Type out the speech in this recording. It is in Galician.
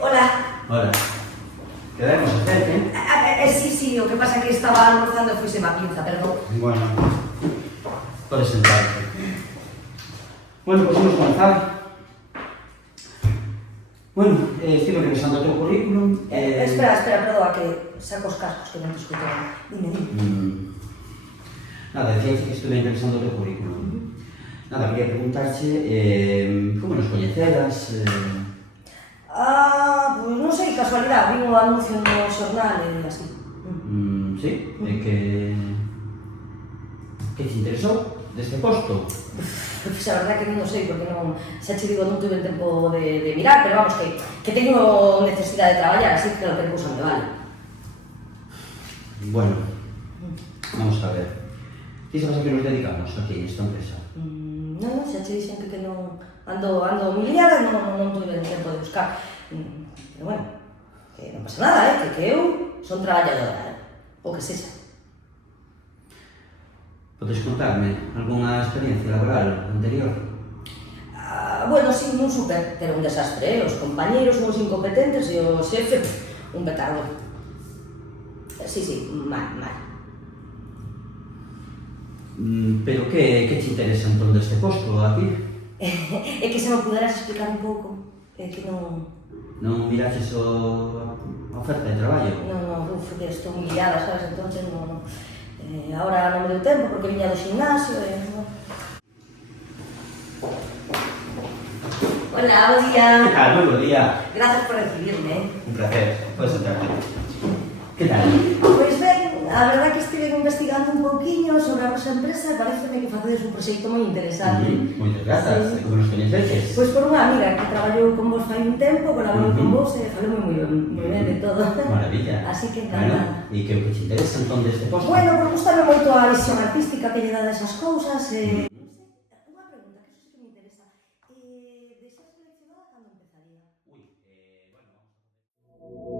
Hola. Hola. Quedaremos a hacer, Sí, o que pasa que estaba almorzando e fuise má pinza, perdón. Bueno, podes sentarte. Bueno, pues vamos a comenzar. Bueno, estive revisando o teu currículum. Espera, perdoa, que saco os cascos que non te escuto. Dime. Nada, decía que estuve revisando o teu currículum. Nada, quería preguntarche como nos coñeceras. Pois non sei, casualidade, vi un anuncio no xornal e así. Sí, e que te interesou deste posto? Pois a verdade que non sei, porque non, xa che digo, non tuve tempo de mirar, pero vamos, que teño necesidade de traballar, así que calquer cousa me vale. Bueno, vamos a ver. Ti sabes a que nos dedicamos aquí, esta empresa? Non, xa che dixen que non ando moi liada e non tuve tempo de buscar. Pero bueno, que non pasa nada, que eu son traballadora, o que sexa. Podes contarme algunha experiencia laboral anterior? Bueno, sí, non super, pero un desastre, os compañeiros uns incompetentes e o xefe un petardo. Sí, mal. Pero que te interesa entón deste posto a ti? É que se me puderas explicar un pouco, é que non... Non miraches a oferta de traballo? Non, que estou moi liada, sabes, entonces non... Ahora non me deu tempo porque viña do gimnasio e... Hola, bo día. Que tal? Moi bo día. Gracias por recibirme, Un placer. Podes sentarte. Que tal? Pois ben, a verdad que estive investigando un pouquiño sobre a vosa empresa e pareceme que facedes un proxecto moi interesante. Moitas grazas. Sí. Como nos coñeceches? Pois por unha amiga que traballou con vos fai un tempo, colaborou con vos e falou moi ben de todo. Maravilla. Así que encantada. Bueno, e que o que te interesa entón deste posto? Bueno, pues gustame moito a visión artística que lle dá desas cousas e... Unha pregunta, que eso sí que me interesa. De ser seleccionada, cando empezaría? Bueno, vamos a